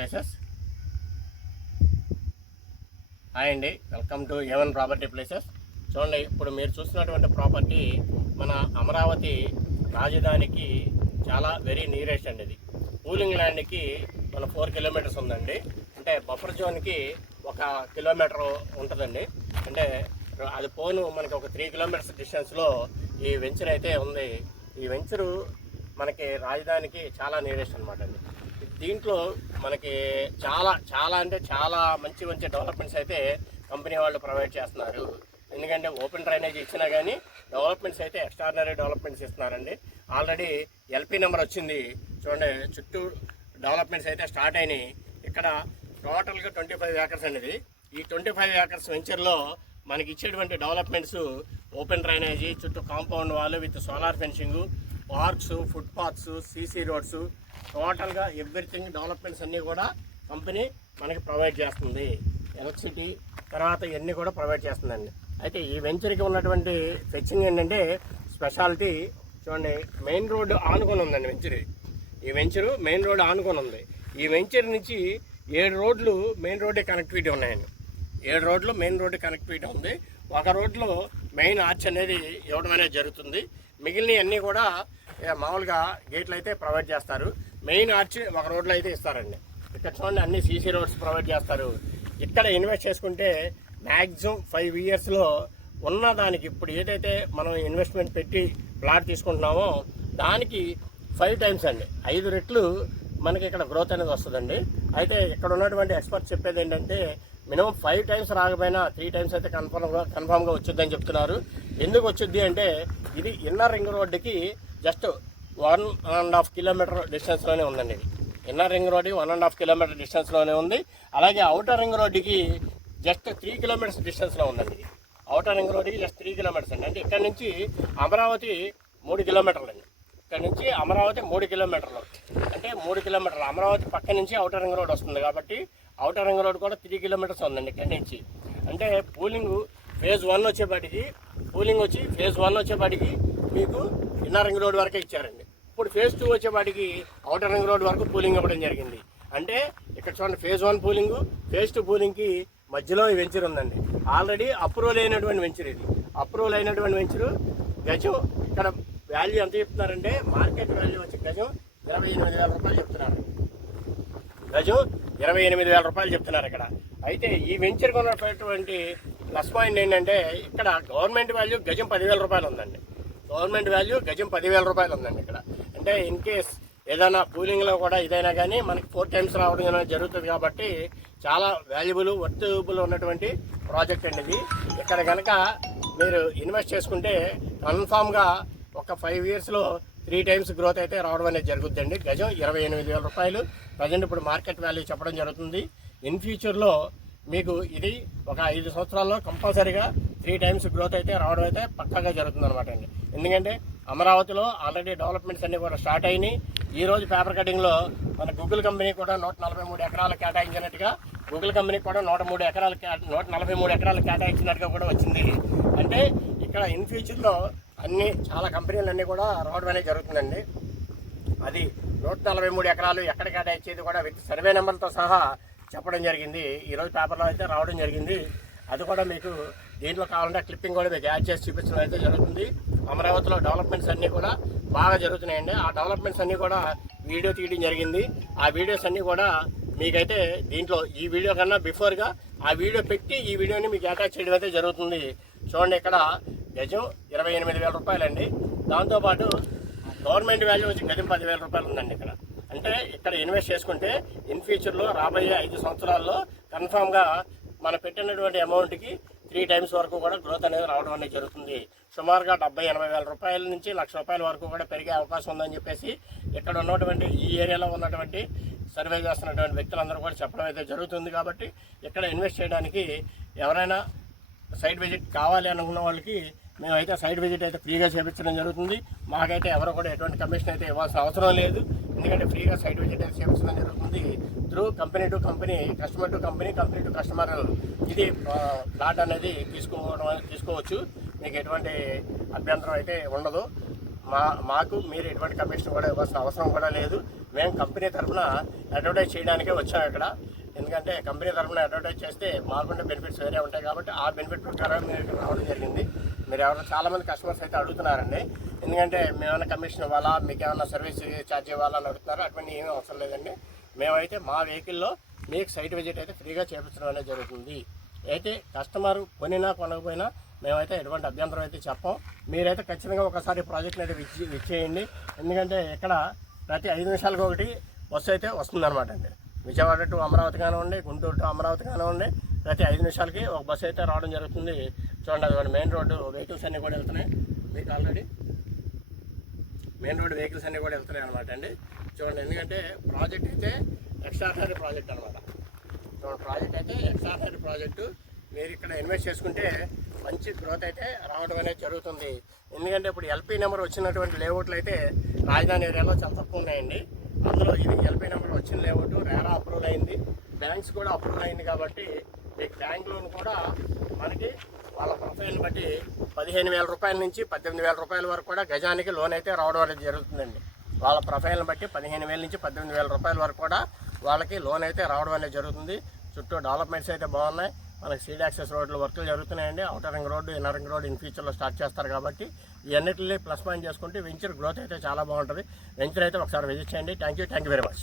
Places. Hi అండి, welcome to A1 property places. చూడండి, ఇప్పుడు మీరు చూస్తున్నటువంటి ప్రాపర్టీ మన అమరావతి రాజధానికి చాలా వెరీ నియరెస్ట్ అండి. ఇది కూలింగ్ ల్యాండ్కి మన 4 కిలోమీటర్స్ ఉందండి. అంటే బఫర్ జోన్కి 1 కిలోమీటర్ ఉంటుందండి. అంటే అది పోను మనకి ఒక 3 కిలోమీటర్స్ డిస్టెన్స్లో ఈ వెంచర్ అయితే ఉంది. ఈ వెంచరు మనకి రాజధానికి చాలా నియరెస్ట్ అనమాట అండి. దీంట్లో మనకి చాలా అంటే చాలా మంచి డెవలప్మెంట్స్ అయితే కంపెనీ వాళ్ళు ప్రొవైడ్ చేస్తున్నారు. ఎందుకంటే ఓపెన్ డ్రైనేజ్ ఇచ్చినా కానీ డెవలప్మెంట్స్ అయితే ఎక్స్ట్రాడినరీ డెవలప్మెంట్స్ ఇస్తున్నారండి. ఆల్రెడీ ఎల్పీ నెంబర్ వచ్చింది. చూడండి, చుట్టూ డెవలప్మెంట్స్ అయితే స్టార్ట్ అయినాయి. ఇక్కడ టోటల్గా 25 ఏకర్స్ అనేది. ఈ 25 ఏకర్స్ వెంచర్లో మనకి ఇచ్చేటువంటి డెవలప్మెంట్స్ ఓపెన్ డ్రైనేజీ, చుట్టూ compound wall with solar fencing, parks, footpaths, CC roads, టోటల్గా ఎవ్రీథింగ్ డెవలప్మెంట్స్ అన్నీ కూడా కంపెనీ మనకి ప్రొవైడ్ చేస్తుంది. ఎలక్ట్రిసిటీ తర్వాత ఇవన్నీ కూడా ప్రొవైడ్ చేస్తుందండి. అయితే ఈ వెంచర్కి ఉన్నటువంటి ఫెచ్చింగ్ ఏంటంటే స్పెషాలిటీ. చూడండి, మెయిన్ రోడ్డు ఆనుకొని ఉందండి వెంచర్. ఈ వెంచరు మెయిన్ రోడ్డు ఆనుకొని ఉంది. ఈ వెంచర్ నుంచి 7 రోడ్లు మెయిన్ రోడ్డు కనెక్టివిటీ ఉన్నాయండి. 7 రోడ్లు మెయిన్ రోడ్డు కనెక్టివిటీ ఉంది. ఒక రోడ్లో మెయిన్ ఆర్చ్ అనేది ఇవ్వడం అనేది జరుగుతుంది. మిగిలిన అన్నీ కూడా మామూలుగా గేట్లు అయితే ప్రొవైడ్ చేస్తారు. మెయిన్ ఆర్చ్ ఒక రోడ్లో అయితే ఇస్తారండి. ఇక్కడ చూడండి, అన్ని సీసీ రోడ్స్ ప్రొవైడ్ చేస్తారు. ఇక్కడ ఇన్వెస్ట్ చేసుకుంటే మ్యాక్సిమం 5 ఇయర్స్లో ఉన్న దానికి ఇప్పుడు ఏదైతే మనం ఇన్వెస్ట్మెంట్ పెట్టి ప్లాట్ తీసుకుంటున్నామో దానికి 5 టైమ్స్ అండి, 5 రెట్లు మనకి ఇక్కడ గ్రోత్ అనేది వస్తుందండి. అయితే ఇక్కడ ఉన్నటువంటి ఎక్స్పర్ట్స్ చెప్పేది ఏంటంటే మినిమం 5 టైమ్స్ రాకపోయినా 3 టైమ్స్ అయితే కన్ఫామ్గా వచ్చిందని చెప్తున్నారు. ఎందుకు వచ్చింది అంటే ఇది ఇన్నర్ రింగ్ రోడ్డుకి జస్ట్ 1.5 కిలోమీటర్ డిస్టెన్స్లోనే ఉందండి. ఇది ఇన్నర్ రింగ్ రోడ్డుకి 1.5 కిలోమీటర్ డిస్టెన్స్లోనే ఉంది. అలాగే అవుటర్ రింగ్ రోడ్డుకి జస్ట్ 3 కిలోమీటర్స్ డిస్టెన్స్లో ఉందండి. ఇది అవుటర్ రింగ్ రోడ్డుకి జస్ట్ 3 కిలోమీటర్స్ అండి. అంటే ఇక్కడ నుంచి అమరావతి 3 కిలోమీటర్లు అండి. ఇక్కడ నుంచి అమరావతి 3 కిలోమీటర్లు, అంటే 3 కిలోమీటర్లు అమరావతి పక్క నుంచి అవుటర్ రింగ్ రోడ్ వస్తుంది. కాబట్టి అవుటర్ రింగ్ రోడ్ కూడా 3 కిలోమీటర్స్ ఉందండి ఇక్కడ నుంచి. అంటే పూలింగ్ ఫేజ్ 1 వచ్చేపాటికి మీకు ఇన్నర్ రింగ్ రోడ్ వరకే ఇచ్చారండి. ఇప్పుడు ఫేజ్ 2 వచ్చేపాటికి అవుటర్ రింగ్ రోడ్ వరకు పూలింగ్ ఇవ్వడం జరిగింది. అంటే ఇక్కడ చూడండి, ఫేజ్ 1 పూలింగ్, ఫేజ్ 2 పూలింగ్కి మధ్యలో ఈ వెంచర్ ఉందండి. ఆల్రెడీ అప్రూవల్ అయినటువంటి వెంచర్. ఇది అప్రూవల్ అయినటువంటి వెంచరు. గజం ఇక్కడ వాల్యూ ఎంత చెప్తున్నారంటే మార్కెట్ వాల్యూ వచ్చి గజం 28,000 రూపాయలు చెప్తున్నారు. గజం 28,000 రూపాయలు చెప్తున్నారు ఇక్కడ. అయితే ఈ వెంచర్కి ఉన్నటువంటి ప్లస్ పాయింట్ ఏంటంటే ఇక్కడ గవర్నమెంట్ వాల్యూ గజం 10,000 రూపాయలు ఉందండి. గవర్నమెంట్ వాల్యూ గజం 10,000 రూపాయలు ఉందండి ఇక్కడ. అంటే ఇన్ కేస్ ఏదైనా కూలింగ్లో కూడా ఇదైనా కానీ మనకి 4 టైమ్స్ రావడం జరుగుతుంది. కాబట్టి చాలా వాల్యుబుల్ వర్తబుల్ ఉన్నటువంటి ప్రాజెక్ట్ అండి ఇది. ఇక్కడ కనుక మీరు ఇన్వెస్ట్ చేసుకుంటే కన్ఫామ్గా ఒక 5 ఇయర్స్లో 3 టైమ్స్ గ్రోత్ అయితే రావడం అనేది జరుగుతుందండి. గజం 28,000 రూపాయలు ప్రజెంట్ ఇప్పుడు మార్కెట్ వాల్యూ చెప్పడం జరుగుతుంది. ఇన్ ఫ్యూచర్లో మీకు ఇది ఒక 5 సంవత్సరాల్లో కంపల్సరీగా 3 టైమ్స్ గ్రోత్ అయితే రావడం అయితే పక్కాగా జరుగుతుంది అనమాట అండి. ఎందుకంటే అమరావతిలో ఆల్రెడీ డెవలప్మెంట్స్ అన్నీ కూడా స్టార్ట్ అయినాయి. ఈరోజు పేపర్ కటింగ్లో మన గూగుల్ కంపెనీ కూడా 143 ఎకరాలు కేటాయించినట్టుగా, గూగుల్ కంపెనీ కూడా 143 ఎకరాలు కేటాయించినట్టుగా కూడా వచ్చింది. అంటే ఇక్కడ ఇన్ ఫ్యూచర్లో చాలా కంపెనీలు అన్నీ కూడా రావడం అనేది జరుగుతుందండి. అది 143 ఎకరాలు ఎక్కడ కేటాయించేది కూడా విత్ సర్వే నెంబర్తో సహా చెప్పడం జరిగింది. ఈరోజు పేపర్లో అయితే రావడం జరిగింది. అది కూడా మీకు దీంట్లో కావాలంటే క్లిప్పింగ్ కూడా మీకు యాడ్ చేసి చూపించడం అయితే జరుగుతుంది. అమరావతిలో డెవలప్మెంట్స్ అన్నీ కూడా బాగా జరుగుతున్నాయండి. ఆ డెవలప్మెంట్స్ అన్నీ కూడా వీడియో తీయడం జరిగింది. ఆ వీడియోస్ అన్నీ కూడా మీకైతే దీంట్లో ఈ వీడియో కన్నా బిఫోర్గా ఆ వీడియో పెట్టి ఈ వీడియోని మీకు అటాచ్ చేయడం అయితే జరుగుతుంది. చూడండి, ఇక్కడ గజం 28,000 రూపాయలండి. దాంతోపాటు గవర్నమెంట్ వాల్యూ వచ్చి గజం 10,000 రూపాయలు ఉందండి ఇక్కడ. అంటే ఇక్కడ ఇన్వెస్ట్ చేసుకుంటే ఇన్ ఫ్యూచర్లో రాబోయే 5 సంవత్సరాల్లో కన్ఫామ్గా మనం పెట్టినటువంటి అమౌంట్కి 3 టైమ్స్ వరకు కూడా గ్రోత్ అనేది రావడం అనేది జరుగుతుంది. సుమారుగా 70,000-80,000 రూపాయల నుంచి 1,00,000 రూపాయల వరకు కూడా పెరిగే అవకాశం ఉందని చెప్పేసి ఇక్కడ ఉన్నటువంటి ఈ ఏరియాలో ఉన్నటువంటి సర్వే చేస్తున్నటువంటి వ్యక్తులందరూ కూడా చెప్పడం అయితే జరుగుతుంది. కాబట్టి ఇక్కడ ఇన్వెస్ట్ చేయడానికి ఎవరైనా సైట్ విజిట్ కావాలి అనుకున్న వాళ్ళకి మేమైతే సైట్ విజిట్ అయితే ఫ్రీగా చేయించడం జరుగుతుంది. మాకైతే ఎవరు కూడా ఎటువంటి కమిషన్ అయితే ఇవ్వాల్సిన అవసరం లేదు. ఎందుకంటే ఫ్రీగా సైట్ విజిట్ అయితే చేయించడం జరుగుతుంది. Through company to company, customer to company, company to customer ఇది ప్లాట్ అనేది తీసుకోవచ్చు. మీకు ఎటువంటి అభ్యంతరం అయితే ఉండదు. మాకు మీరు ఎటువంటి కమిషన్ కూడా ఇవ్వాల్సిన అవసరం కూడా లేదు. మేము కంపెనీ తరఫున అడ్వర్టైజ్ చేయడానికే వచ్చాము ఇక్కడ. ఎందుకంటే కంపెనీ తరఫున అడ్వర్టైజ్ చేస్తే మాకుండే బెనిఫిట్స్ వేరే ఉంటాయి కాబట్టి ఆ బెనిఫిట్ ప్రకారం మీరు ఇక్కడ రావడం జరిగింది. మీరు ఎవరైనా చాలామంది కస్టమర్స్ అయితే అడుగుతున్నారండి, ఎందుకంటే మేమైనా కమిషన్ ఇవ్వాలా, మీకు ఏమైనా సర్వీస్ ఛార్జ్ ఇవ్వాలా అని అడుగుతున్నారు. అటువంటి ఏమీ అవసరం లేదండి. మేమైతే మా వెహికల్లో మీకు సైట్ విజిట్ అయితే ఫ్రీగా చేయించడం అనేది జరుగుతుంది. అయితే కస్టమర్ కొనినా కొనకపోయినా మేమైతే ఎటువంటి అభ్యంతరం అయితే చెప్పాం. మీరైతే ఖచ్చితంగా ఒకసారి ప్రాజెక్ట్ని అయితే విచ్చేయండి. ఎందుకంటే ఇక్కడ ప్రతి 5 నిమిషాలకు ఒకటి బస్సు అయితే వస్తుందన్నమాట అండి. విజయవాడ టు అమరావతి కానివ్వండి, గుంటూరు టు అమరావతి కానివ్వండి, ప్రతి 5 నిమిషాలకి ఒక బస్సు అయితే రావడం జరుగుతుంది. చూడండి, అది మెయిన్ రోడ్డు వెహికల్స్ అన్నీ కూడా వెళ్తున్నాయి. మీకు ఆల్రెడీ మెయిన్ రోడ్ వెహికల్స్ అన్నీ కూడా వెళ్తున్నాయి అనమాట అండి. చూడండి, ఎందుకంటే ప్రాజెక్ట్ అయితే ఎక్స్ట్రాడినరీ ప్రాజెక్ట్ అనమాట. చూడండి, ప్రాజెక్ట్ అయితే ఎక్స్ట్రాడినరీ ప్రాజెక్టు. మీరు ఇక్కడ ఇన్వెస్ట్ చేసుకుంటే మంచి గ్రోత్ అయితే రావడం అనేది జరుగుతుంది. ఎందుకంటే ఇప్పుడు ఎల్పీ నెంబర్ వచ్చినటువంటి లేఅవుట్లు అయితే రాజధాని ఏరియాలో చాలా తక్కువ ఉన్నాయండి. అందులో ఇది ఎల్పీ నెంబర్ వచ్చిన లేఅవుట్ రేరా అప్రూవల్ అయింది, బ్యాంక్స్ కూడా అప్రూవల్ అయింది. కాబట్టి మీకు బ్యాంక్ లోన్ కూడా మనకి వాళ్ళ ప్రొఫైల్ని బట్టి 15,000 రూపాయల నుంచి 18,000 రూపాయల వరకు కూడా గజానికి లోన్ అయితే రావడం అనేది జరుగుతుందండి. వాళ్ళ ప్రొఫైల్ని బట్టి 15,000 నుంచి 18,000 రూపాయల వరకు కూడా వాళ్ళకి లోన్ అయితే రావడం అనేది జరుగుతుంది. చుట్టూ డెవలప్మెంట్స్ అయితే బాగున్నాయి. మనకి సీడ్ యాక్సెస్ రోడ్లు వర్కులు జరుగుతున్నాయండి. Outer ring road, inner ring road in ఫ్యూచర్లో స్టార్ట్ చేస్తారు. కాబట్టి ఇవన్నిటిని ప్లస్ పాయింట్ చేసుకుంటే వెంచర్ గ్రోత్ అయితే చాలా బాగుంటుంది. వెంచర్ అయితే ఒకసారి విజిట్ చేయండి. Thank you very much.